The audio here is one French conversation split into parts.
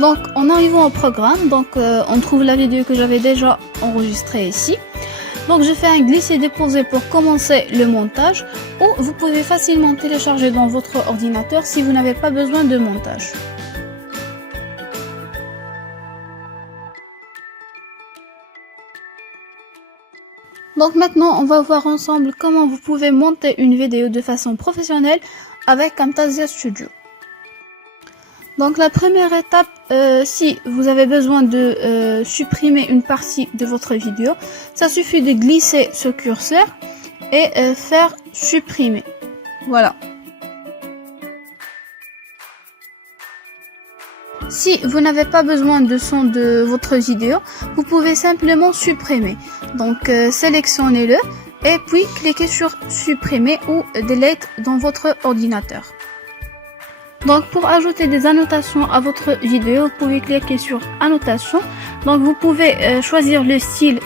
Donc en arrivant au programme, on trouve la vidéo que j'avais déjà enregistrée ici. Donc je fais un glisser-déposer pour commencer le montage, ou vous pouvez facilement télécharger dans votre ordinateur si vous n'avez pas besoin de montage. Donc maintenant on va voir ensemble comment vous pouvez monter une vidéo de façon professionnelle avec Camtasia Studio. Donc la première étape, si vous avez besoin de supprimer une partie de votre vidéo, ça suffit de glisser ce curseur et faire supprimer. Voilà. Si vous n'avez pas besoin de son de votre vidéo, vous pouvez simplement supprimer. Donc sélectionnez-le et puis cliquez sur supprimer ou delete dans votre ordinateur. Donc pour ajouter des annotations à votre vidéo, vous pouvez cliquer sur annotation. Donc vous pouvez choisir le style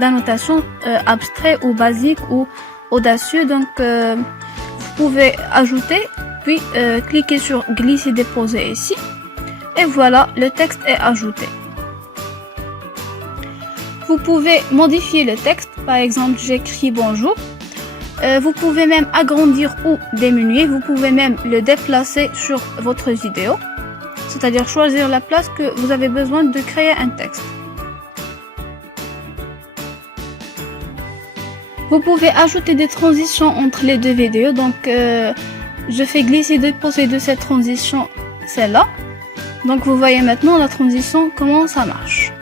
d'annotation abstrait ou basique ou audacieux. Donc vous pouvez ajouter, puis cliquer sur glisser déposer ici. Et voilà, le texte est ajouté. Vous pouvez modifier le texte, par exemple j'écris bonjour. Vous pouvez même agrandir ou diminuer, vous pouvez même le déplacer sur votre vidéo, c'est-à-dire choisir la place que vous avez besoin de créer un texte. Vous pouvez ajouter des transitions entre les deux vidéos, donc je fais glisser déposer de cette transition, celle-là. Donc vous voyez maintenant la transition, comment ça marche.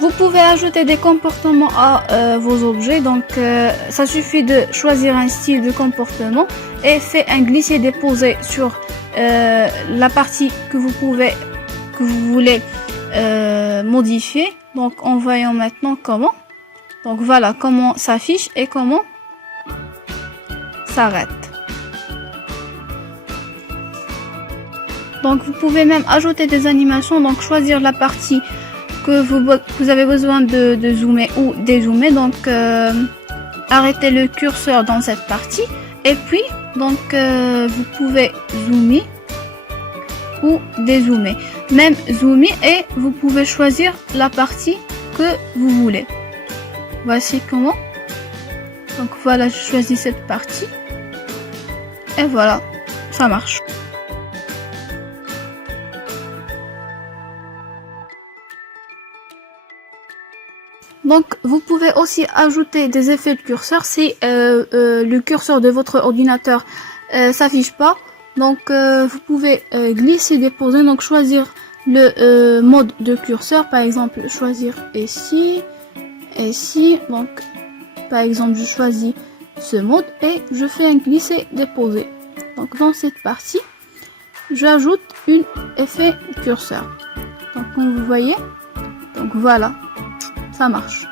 Vous pouvez ajouter des comportements à vos objets, donc ça suffit de choisir un style de comportement et faire un glisser-déposer sur la partie que vous voulez modifier. Donc en voyant maintenant comment. Donc voilà comment s'affiche et comment s'arrête. Donc vous pouvez même ajouter des animations, donc choisir la partie que vous avez besoin de zoomer ou dézoomer. Donc arrêtez le curseur dans cette partie et puis donc vous pouvez zoomer ou dézoomer, même zoomer, et vous pouvez choisir la partie que vous voulez. Voici comment. Donc voilà, je choisis cette partie et voilà, ça marche. Donc vous pouvez aussi ajouter des effets de curseur si le curseur de votre ordinateur s'affiche pas. Donc vous pouvez glisser déposer, donc choisir le mode de curseur, par exemple choisir ici, ici. Donc par exemple je choisis ce mode et je fais un glisser déposer. Donc dans cette partie j'ajoute un effet curseur. Donc comme vous voyez, donc voilà, ça marche.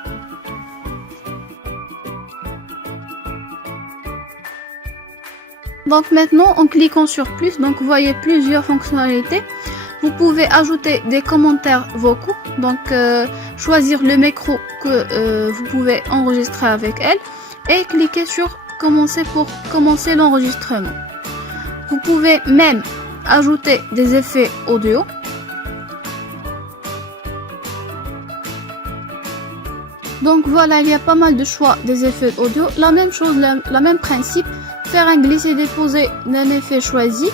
Donc maintenant en cliquant sur plus, donc vous voyez plusieurs fonctionnalités. Vous pouvez ajouter des commentaires vocaux, donc choisir le micro que vous pouvez enregistrer avec elle et cliquer sur commencer pour commencer l'enregistrement. Vous pouvez même ajouter des effets audio. Donc voilà, il y a pas mal de choix des effets audio. La même chose, la même principe, faire un glisser-déposer d'un effet choisi.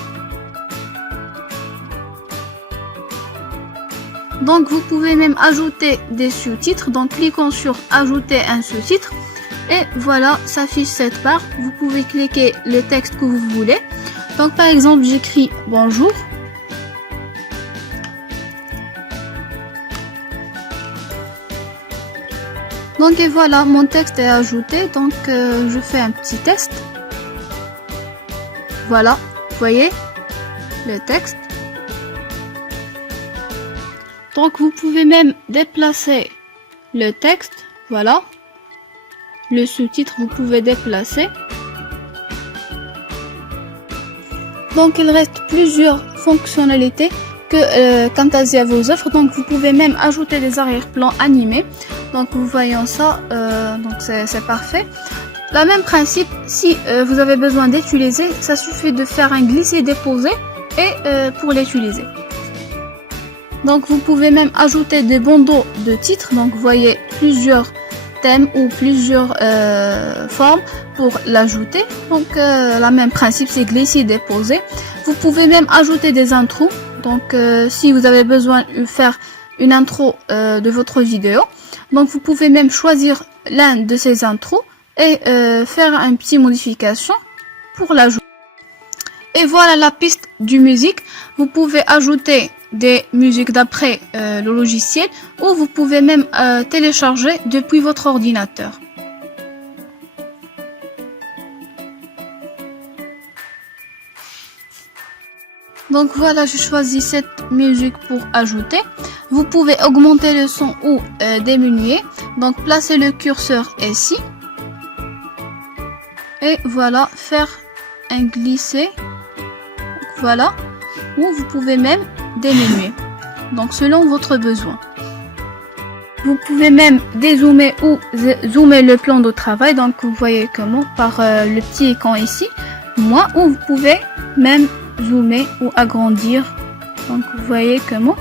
Donc vous pouvez même ajouter des sous-titres, donc cliquons sur ajouter un sous-titre et voilà, s'affiche cette barre. Vous pouvez cliquer le texte que vous voulez. Donc par exemple j'écris bonjour. Donc et voilà, mon texte est ajouté. Donc je fais un petit test. Voilà, vous voyez le texte. Donc vous pouvez même déplacer le texte. Voilà, le sous-titre vous pouvez déplacer. Donc il reste plusieurs fonctionnalités que Camtasia vous offre. Donc vous pouvez même ajouter des arrière-plans animés. Donc vous voyez ça, donc c'est parfait. Le même principe, si vous avez besoin d'utiliser, ça suffit de faire un glisser-déposer et pour l'utiliser. Donc vous pouvez même ajouter des bandeaux de titres. Donc vous voyez plusieurs thèmes ou plusieurs formes pour l'ajouter. Donc le même principe, c'est glisser, déposer. Vous pouvez même ajouter des intros. Donc si vous avez besoin de faire une intro de votre vidéo, donc vous pouvez même choisir l'un de ces intros et faire une petite modification pour l'ajouter. Et voilà la piste du musique. Vous pouvez ajouter des musiques d'après le logiciel ou vous pouvez même télécharger depuis votre ordinateur. Donc voilà, j'ai choisi cette musique pour ajouter. Vous pouvez augmenter le son ou diminuer. Donc placez le curseur ici. Et voilà, faire un glisser. Donc, voilà. Ou vous pouvez même diminuer. Donc selon votre besoin. Vous pouvez même dézoomer ou zoomer le plan de travail. Donc vous voyez comment par le petit écran ici. Moi, ou vous pouvez même zoomer ou agrandir. Donc vous voyez comment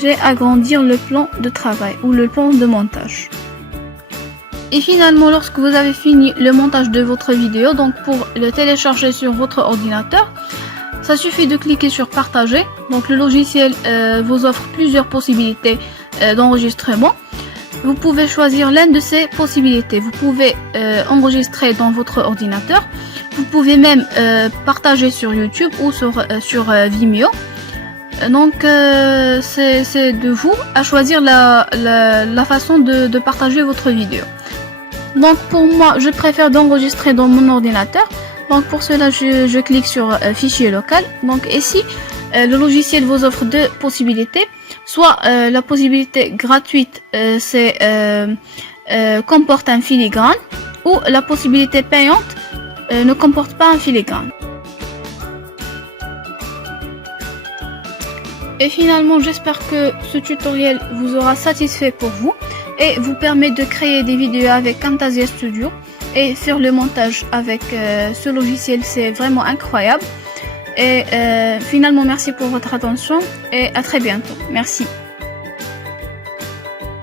j'ai agrandir le plan de travail ou le plan de montage. Et finalement, lorsque vous avez fini le montage de votre vidéo, donc pour le télécharger sur votre ordinateur, ça suffit de cliquer sur partager. Donc le logiciel vous offre plusieurs possibilités d'enregistrement. Vous pouvez choisir l'une de ces possibilités. Vous pouvez enregistrer dans votre ordinateur. Vous pouvez même partager sur YouTube ou sur Vimeo. Donc c'est de vous à choisir la façon de partager votre vidéo. Donc pour moi, je préfère d'enregistrer dans mon ordinateur. Donc pour cela, je clique sur fichier local. Donc ici, le logiciel vous offre deux possibilités. Soit la possibilité gratuite, c'est comporte un filigrane, ou la possibilité payante ne comporte pas un filigrane. Et finalement, j'espère que ce tutoriel vous aura satisfait pour vous et vous permet de créer des vidéos avec Camtasia Studio et faire le montage avec ce logiciel, c'est vraiment incroyable. Et finalement, merci pour votre attention et à très bientôt. Merci.